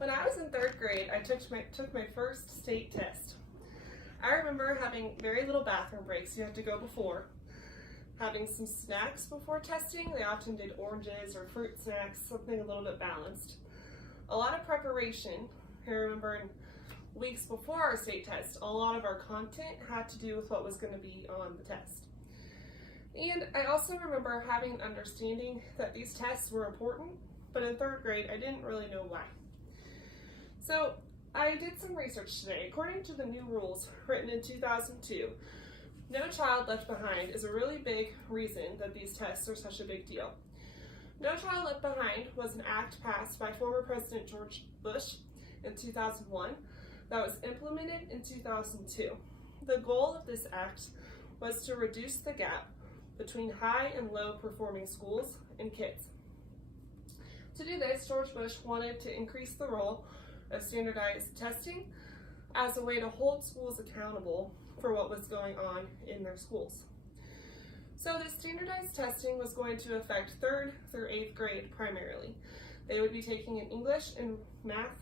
When I was in third grade, I took my first state test. I remember having very little bathroom breaks. You have to go before. Having some snacks before testing. They often did oranges or fruit snacks, something a little bit balanced. A lot of preparation. I remember in weeks before our state test, a lot of our content had to do with what was going to be on the test. And I also remember having an understanding that these tests were important, but in third grade, I didn't really know why. So I did some research today. According to the new rules written in 2002, No Child Left Behind is a really big reason that these tests are such a big deal. No Child Left Behind was an act passed by former President George Bush in 2001 that was implemented in 2002. The goal of this act was to reduce the gap between high and low performing schools and kids. To do this, George Bush wanted to increase the role of standardized testing as a way to hold schools accountable for what was going on in their schools. So this standardized testing was going to affect 3rd through 8th grade primarily. They would be taking an English and math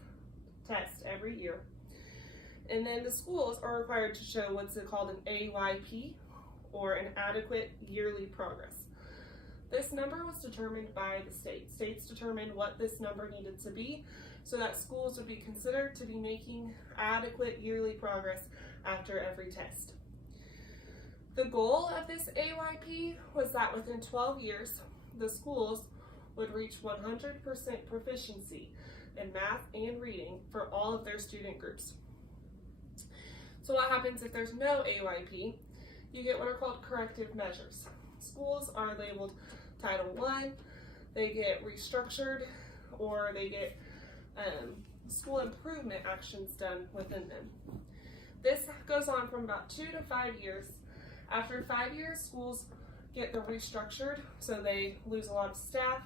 test every year. And then the schools are required to show what's called an AYP, or an adequate yearly progress. This number was determined by the state. States determined what this number needed to be so that schools would be considered to be making adequate yearly progress after every test. The goal of this AYP was that within 12 years, the schools would reach 100% proficiency in math and reading for all of their student groups. So what happens if there's no AYP? You get what are called corrective measures. Schools are labeled Title I, they get restructured, or they get school improvement actions done within them. This goes on from about 2 to 5 years. After 5 years, schools get the restructured, so they lose a lot of staff,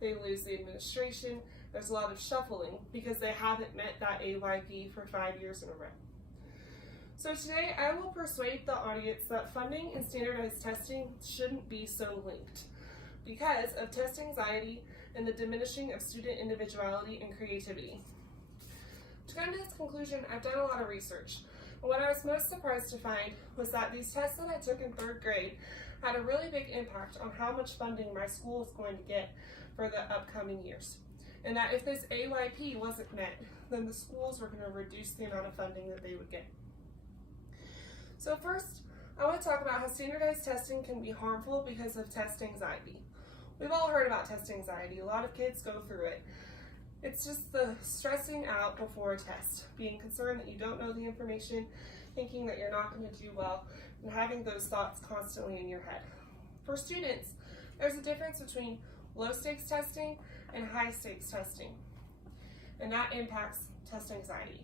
they lose the administration, there's a lot of shuffling because they haven't met that AYP for 5 years in a row. So today I will persuade the audience that funding and standardized testing shouldn't be so linked because of test anxiety and the diminishing of student individuality and creativity. To come to this conclusion, I've done a lot of research. And what I was most surprised to find was that these tests that I took in 3rd grade had a really big impact on how much funding my school is going to get for the upcoming years. And that if this AYP wasn't met, then the schools were going to reduce the amount of funding that they would get. So first, I want to talk about how standardized testing can be harmful because of test anxiety. We've all heard about test anxiety. A lot of kids go through it. It's just the stressing out before a test, being concerned that you don't know the information, thinking that you're not going to do well, and having those thoughts constantly in your head. For students, there's a difference between low stakes testing and high stakes testing, and that impacts test anxiety.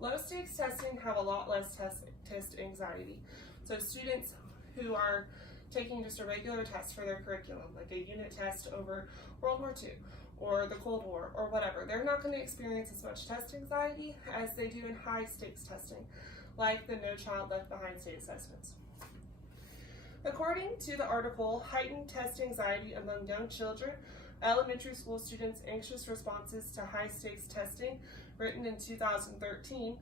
Low stakes testing have a lot less test anxiety. So students who are taking just a regular test for their curriculum, like a unit test over World War II or the Cold War or whatever, they're not going to experience as much test anxiety as they do in high stakes testing, like the No Child Left Behind state assessments. According to the article, Heightened Test Anxiety Among Young Children, Elementary School Students' Anxious Responses to High Stakes Testing, written in 2013,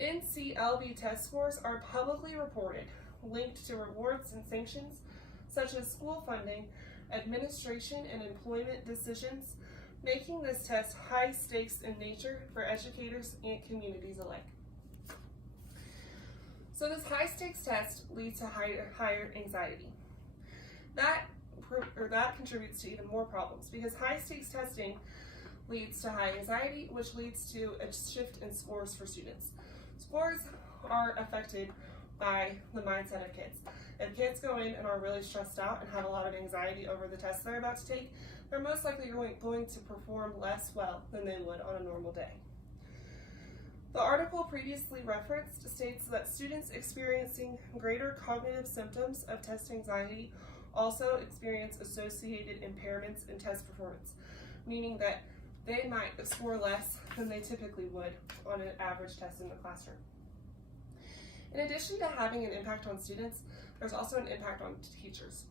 NCLB test scores are publicly reported, linked to rewards and sanctions, such as school funding, administration, and employment decisions, making this test high stakes in nature for educators and communities alike. So this high stakes test leads to higher anxiety. That contributes to even more problems because high stakes testing leads to high anxiety, which leads to a shift in scores for students. Scores are affected by the mindset of kids. If kids go in and are really stressed out and have a lot of anxiety over the test they're about to take, they're most likely going to perform less well than they would on a normal day. The article previously referenced states that students experiencing greater cognitive symptoms of test anxiety also experience associated impairments in test performance, meaning that they might score less than they typically would on an average test in the classroom. In addition to having an impact on students, there's also an impact on teachers.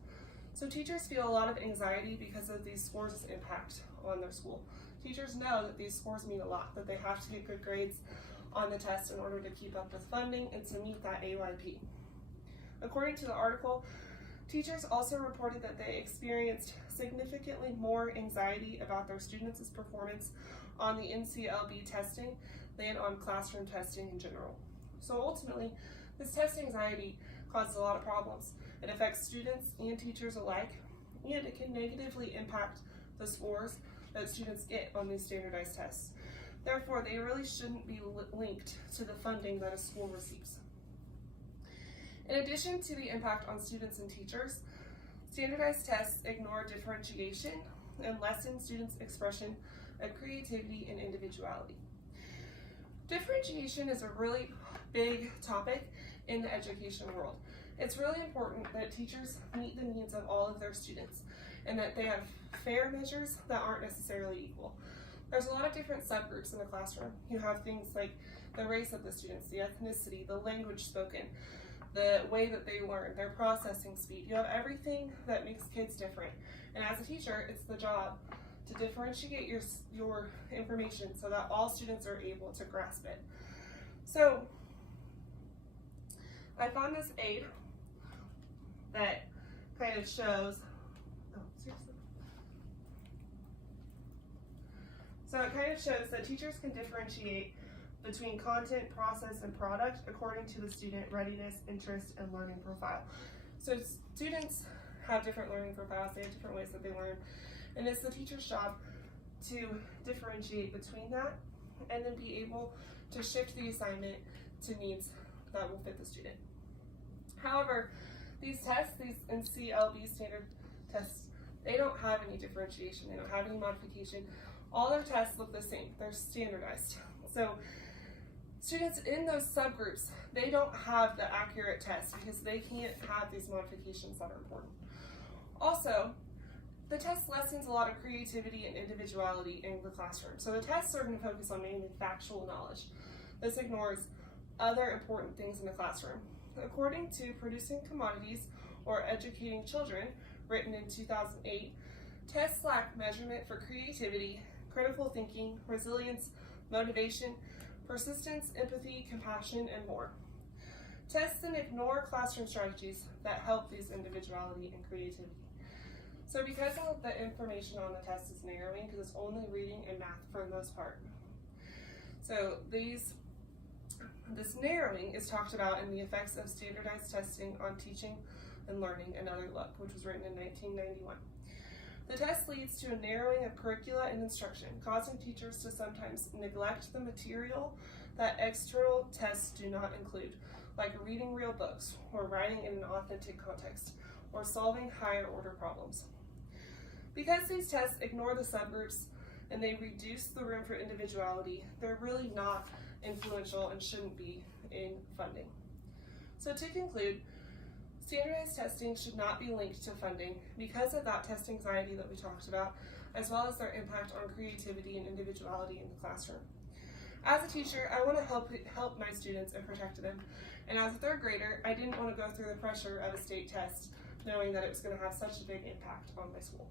So teachers feel a lot of anxiety because of these scores' impact on their school. teachers know that these scores mean a lot, that they have to get good grades on the test in order to keep up with funding and to meet that AYP. According to the article, teachers also reported that they experienced significantly more anxiety about their students' performance on the NCLB testing than on classroom testing in general. So ultimately, this test anxiety causes a lot of problems. It affects students and teachers alike, and it can negatively impact the scores that students get on these standardized tests. Therefore, they really shouldn't be linked to the funding that a school receives. In addition to the impact on students and teachers, standardized tests ignore differentiation and lessen students' expression of creativity and individuality. Differentiation is a really big topic in the education world. It's really important that teachers meet the needs of all of their students and that they have fair measures that aren't necessarily equal. There's a lot of different subgroups in the classroom. You have things like the race of the students, the ethnicity, the language spoken, the way that they learn, their processing speed. You have everything that makes kids different. And as a teacher, it's the job to differentiate your information so that all students are able to grasp it. So I found this aid that kind of shows, So it kind of shows that teachers can differentiate between content, process, and product according to the student readiness, interest, and learning profile. So students have different learning profiles, they have different ways that they learn, and it's the teacher's job to differentiate between that and then be able to shift the assignment to needs that will fit the student. However, these tests, these NCLB standard tests, they don't have any differentiation, they don't have any modification. All their tests look the same, they're standardized. So students in those subgroups, they don't have the accurate test because they can't have these modifications that are important. Also, the test lessens a lot of creativity and individuality in the classroom. So the tests are going to focus on mainly factual knowledge. This ignores other important things in the classroom. According to Producing Commodities or Educating Children, written in 2008, tests lack measurement for creativity, critical thinking, resilience, motivation, persistence, empathy, compassion, and more. Tests then ignore classroom strategies that help these individuality and creativity. So because all of the information on the test is narrowing, because it's only reading and math for the most part. So this narrowing is talked about in the effects of standardized testing on teaching and learning, another look, which was written in 1991. The test leads to a narrowing of curricula and instruction, causing teachers to sometimes neglect the material that external tests do not include, like reading real books, or writing in an authentic context, or solving higher order problems. Because these tests ignore the subgroups and they reduce the room for individuality, they're really not influential and shouldn't be in funding. So to conclude, standardized testing should not be linked to funding because of that test anxiety that we talked about, as well as their impact on creativity and individuality in the classroom. As a teacher, I want to help my students and protect them. And as a third grader, I didn't want to go through the pressure of a state test knowing that it was going to have such a big impact on my school.